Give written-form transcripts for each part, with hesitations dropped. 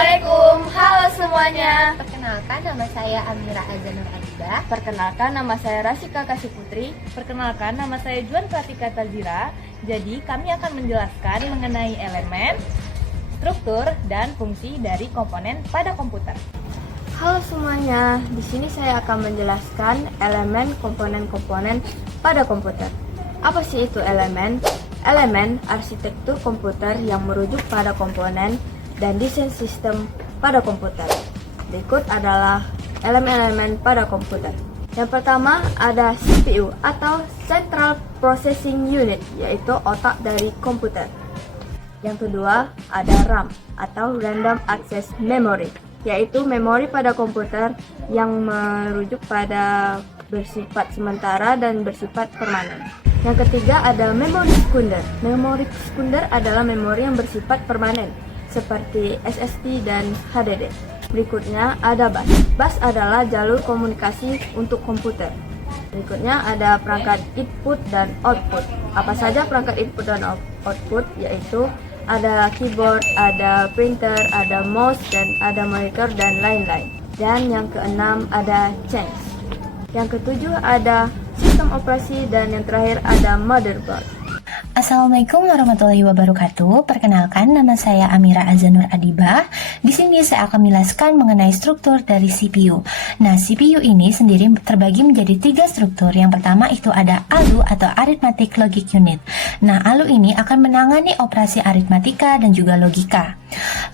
Assalamualaikum, halo semuanya. Perkenalkan, nama saya Amira Azanur Adiba. Perkenalkan, nama saya Rasika Kasih Putri. Perkenalkan, nama saya Juan Pratika Tazira. Jadi, kami akan menjelaskan mengenai elemen, struktur, dan fungsi dari komponen pada komputer. Halo semuanya, di sini saya akan menjelaskan elemen komponen-komponen pada komputer. Apa sih itu elemen? Elemen arsitektur komputer yang merujuk pada komponen dan desain sistem pada komputer. Berikut adalah elemen-elemen pada komputer. Yang pertama ada CPU atau Central Processing Unit, yaitu otak dari komputer. Yang kedua ada RAM atau Random Access Memory, yaitu memori pada komputer yang merujuk pada bersifat sementara dan bersifat permanen. Yang ketiga ada memori sekunder. Memori sekunder adalah memori yang bersifat permanen, seperti SSD dan HDD. Berikutnya ada bus. Bus adalah jalur komunikasi untuk komputer. Berikutnya ada perangkat input dan output. Apa saja perangkat input dan output? Yaitu ada keyboard, ada printer, ada mouse, dan ada monitor, dan lain-lain. Dan yang keenam ada change. Yang ketujuh ada sistem operasi, dan yang terakhir ada motherboard. Assalamualaikum warahmatullahi wabarakatuh. Perkenalkan, nama saya Amira Azanur Adiba. Di sini saya akan menjelaskan mengenai struktur dari CPU. Nah, CPU ini sendiri terbagi menjadi 3 struktur. Yang pertama itu ada ALU atau Arithmetic Logic Unit. Nah, ALU ini akan menangani operasi aritmatika dan juga logika.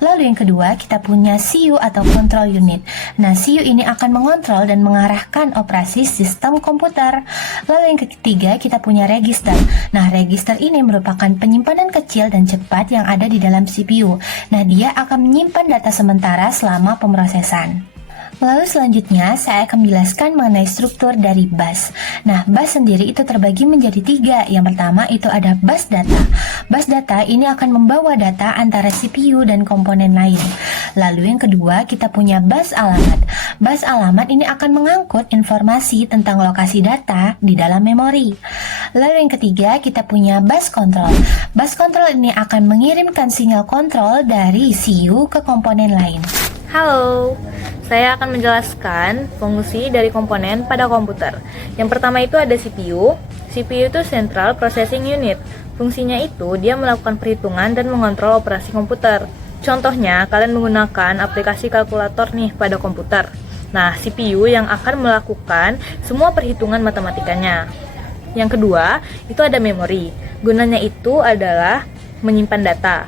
Lalu yang kedua, kita punya CU atau Control Unit. Nah, CU ini akan mengontrol dan mengarahkan operasi sistem komputer. Lalu yang ketiga, kita punya register. Nah, register ini merupakan penyimpanan kecil dan cepat yang ada di dalam CPU. Nah, dia akan menyimpan data sementara selama pemrosesan. Lalu selanjutnya saya akan menjelaskan mengenai struktur dari bus. Nah, bus sendiri itu terbagi menjadi 3. Yang pertama itu ada bus data. Bus data ini akan membawa data antara CPU dan komponen lain. Lalu yang kedua kita punya bus alamat. Bus alamat ini akan mengangkut informasi tentang lokasi data di dalam memori. Lalu yang ketiga kita punya bus control. Bus control ini akan mengirimkan sinyal kontrol dari CPU ke komponen lain. Halo, saya akan menjelaskan fungsi dari komponen pada komputer. Yang pertama itu ada CPU. CPU itu Central Processing Unit. Fungsinya itu dia melakukan perhitungan dan mengontrol operasi komputer. Contohnya, kalian menggunakan aplikasi kalkulator nih pada komputer. Nah, CPU yang akan melakukan semua perhitungan matematikanya. Yang kedua, itu ada memori. Gunanya itu adalah menyimpan data.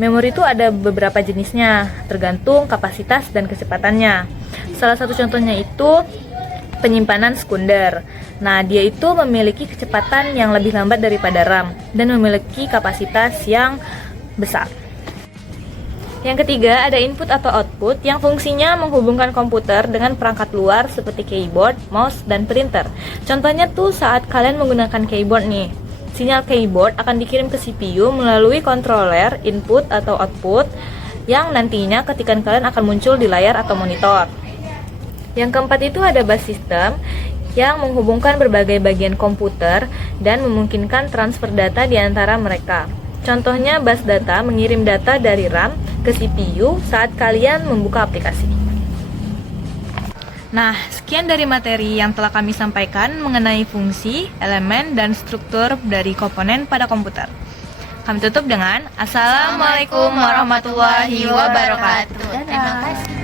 Memori itu ada beberapa jenisnya, tergantung kapasitas dan kecepatannya. Salah satu contohnya itu penyimpanan sekunder. Nah, dia itu memiliki kecepatan yang lebih lambat daripada RAM dan memiliki kapasitas yang besar. Yang ketiga, ada input atau output yang fungsinya menghubungkan komputer dengan perangkat luar seperti keyboard, mouse, dan printer. Contohnya tuh saat kalian menggunakan keyboard nih. Sinyal keyboard akan dikirim ke CPU melalui controller input atau output yang nantinya ketikan kalian akan muncul di layar atau monitor. Yang keempat itu ada bus system yang menghubungkan berbagai bagian komputer dan memungkinkan transfer data di antara mereka. Contohnya bus data mengirim data dari RAM ke CPU saat kalian membuka aplikasi. Nah, sekian dari materi yang telah kami sampaikan mengenai fungsi, elemen, dan struktur dari komponen pada komputer. Kami tutup dengan Assalamualaikum warahmatullahi wabarakatuh. Terima kasih.